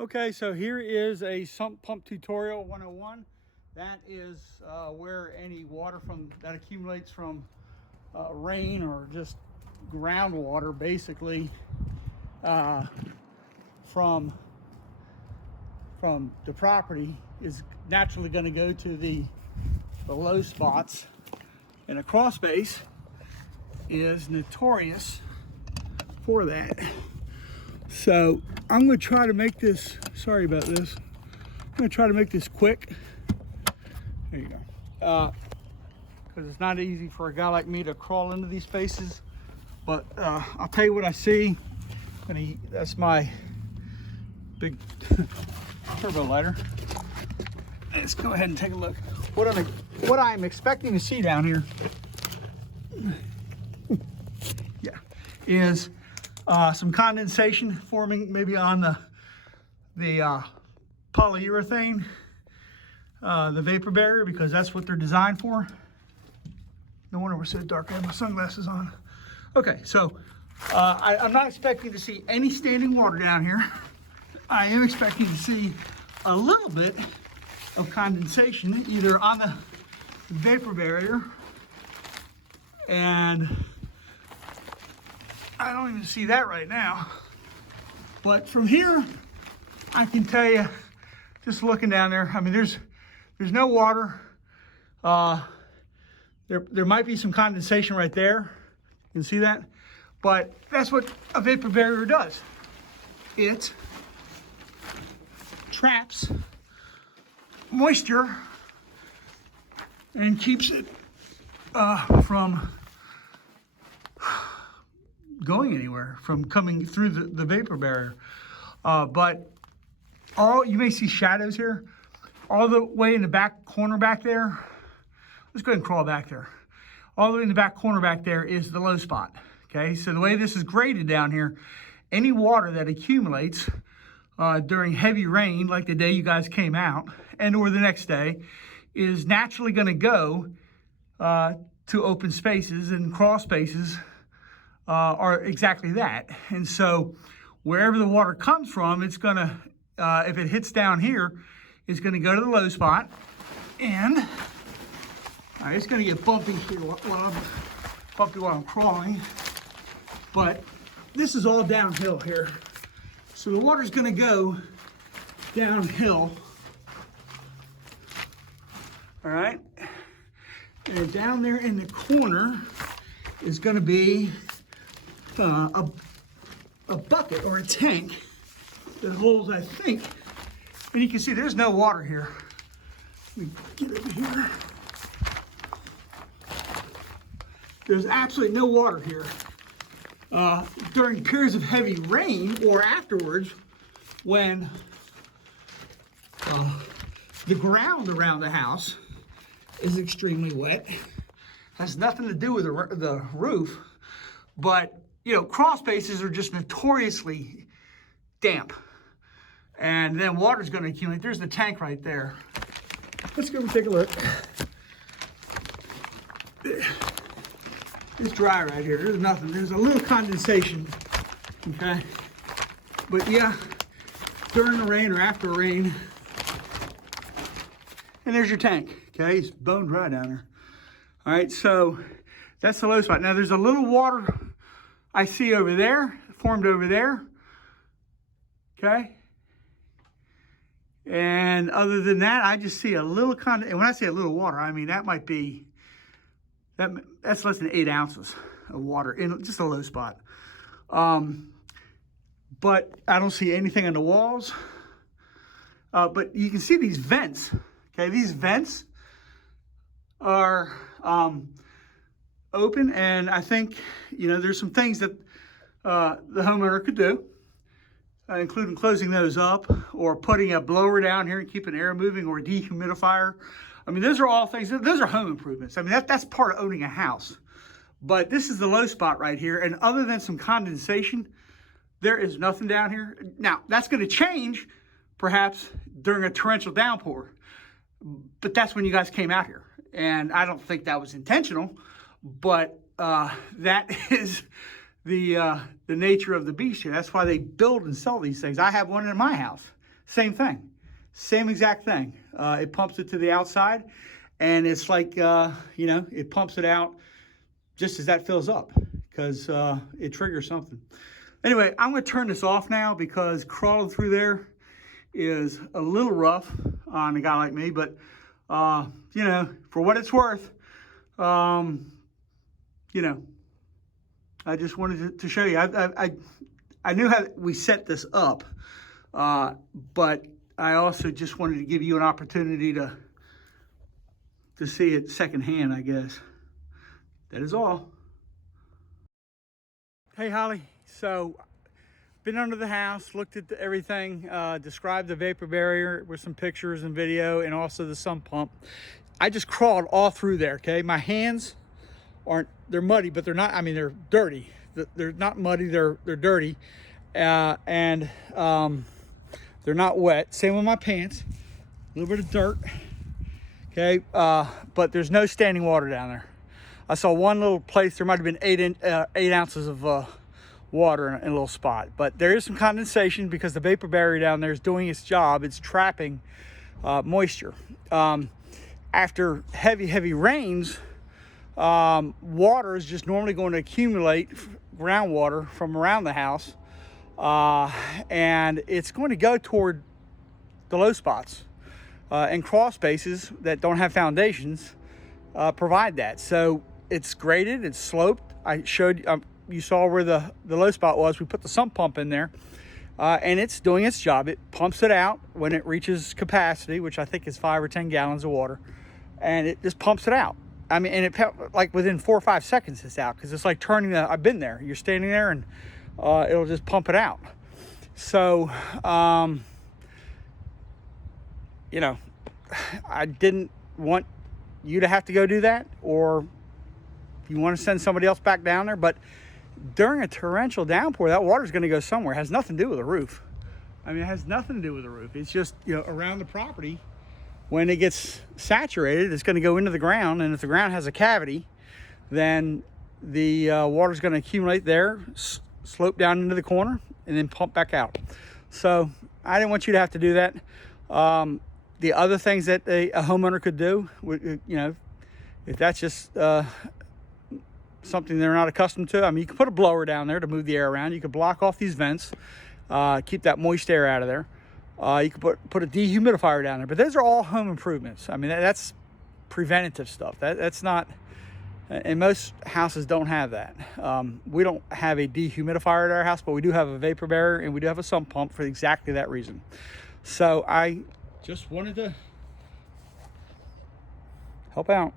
Okay, so here is a sump pump tutorial 101. That is where any water that accumulates from rain or just groundwater, basically uh, from the property, is naturally going to go to the low spots. And a crawl space is notorious for that. So I'm going to try to make this, sorry about this, I'm going to try to make this quick. There you go. Because it's not easy for a guy like me to crawl into these spaces. But I'll tell you what I see. That's my big turbo lighter. Let's go ahead and take a look. What I'm expecting to see down here, yeah, is some condensation forming maybe on the polyurethane, the vapor barrier, because that's what they're designed for. No wonder we're so dark. I have my sunglasses on. Okay, so I'm not expecting to see any standing water down here. I am expecting to see a little bit of condensation either on the vapor barrier, and I don't even see that right now. But from here, I can tell you, just looking down there, I mean, there's no water. There might be some condensation right there. You can see that. But that's what a vapor barrier does. It traps moisture and keeps it from going anywhere, from coming through the vapor barrier. But you may see shadows here, all the way in the back corner back there. Let's go ahead and crawl back there. All the way in the back corner back there is the low spot. Okay, so the way this is graded down here, any water that accumulates during heavy rain, like the day you guys came out, and or the next day, is naturally going to go to open spaces, and crawl spaces are exactly that. And so wherever the water comes from, it's going to, if it hits down here, it's going to go to the low spot, and it's going to get bumpy here while I'm crawling. But this is all downhill here. So the water's going to go downhill. All right. And down there in the corner is going to be a bucket or a tank that holds, I think, and you can see there's no water here. Let me get over here. There's absolutely no water here. During periods of heavy rain or afterwards, when the ground around the house is extremely wet, has nothing to do with the roof, but crawl spaces are just notoriously damp, and then water's going to accumulate. There's the tank right there. Let's go and take a look. It's dry right here. There's nothing. There's a little condensation, okay? But yeah, during the rain or after rain, and there's your tank, okay? It's bone dry down there. All right, so that's the low spot. Now there's a little water I see over there, formed over there, okay? And other than that, I just see a little and when I say a little water, I mean that might be, that's less than 8 ounces of water in just a low spot. But I don't see anything on the walls. But you can see these vents. Okay, these vents are open, and I think there's some things that the homeowner could do, including closing those up or putting a blower down here and keeping air moving, or a dehumidifier. I mean, those are all things, those are home improvements. I mean, that's part of owning a house. But this is the low spot right here. And other than some condensation, there is nothing down here. Now, that's going to change perhaps during a torrential downpour. But that's when you guys came out here. And I don't think that was intentional. But that is the nature of the beast here. That's why they build and sell these things. I have one in my house. same thing, same exact thing. It pumps it to the outside, and it's like, you know, it pumps it out just as that fills up, because it triggers something. Anyway, I'm gonna turn this off now because crawling through there is a little rough on a guy like me, but you know, for what it's worth, you know, I just wanted to show you. I knew how we set this up, but I also just wanted to give you an opportunity to see it secondhand, I guess. That is all. Hey, Holly. So, been under the house, looked at everything, described the vapor barrier with some pictures and video, and also the sump pump. I just crawled all through there, okay? My hands aren't, they're muddy, but they're not, I mean, they're dirty. They're not muddy, they're dirty. And they're not wet. Same with my pants. A little bit of dirt, okay? But there's no standing water down there. I saw one little place, there might have been 8 ounces of water in a little spot, but there is some condensation because the vapor barrier down there is doing its job. It's trapping moisture. After heavy rains, water is just normally going to accumulate, groundwater from around the house, and it's going to go toward the low spots, and crawl spaces that don't have foundations provide that. So it's graded, it's sloped. I showed you saw where the low spot was. We put the sump pump in there, and it's doing its job. It pumps it out when it reaches capacity, which I think is 5 or 10 gallons of water, and it just pumps it out. I mean, and it, like within 4 or 5 seconds it's out, because it's like turning the, I've been there, you're standing there and it'll just pump it out. So you know, I didn't want you to have to go do that, or if you want to send somebody else back down there. But during a torrential downpour, that water's going to go somewhere. It has nothing to do with the roof. I mean, it has nothing to do with the roof. It's just, you know, around the property. When it gets saturated, it's going to go into the ground, and if the ground has a cavity, then the water's going to accumulate there, slope down into the corner, and then pump back out. So I didn't want you to have to do that. The other things that a homeowner could do, you know, if that's just something they're not accustomed to, I mean, you can put a blower down there to move the air around. You could block off these vents, keep that moist air out of there. You could put a dehumidifier down there, but those are all home improvements. I mean, that's preventative stuff. That's not, and most houses don't have that. We don't have a dehumidifier at our house, but we do have a vapor barrier, and we do have a sump pump for exactly that reason. So I just wanted to help out.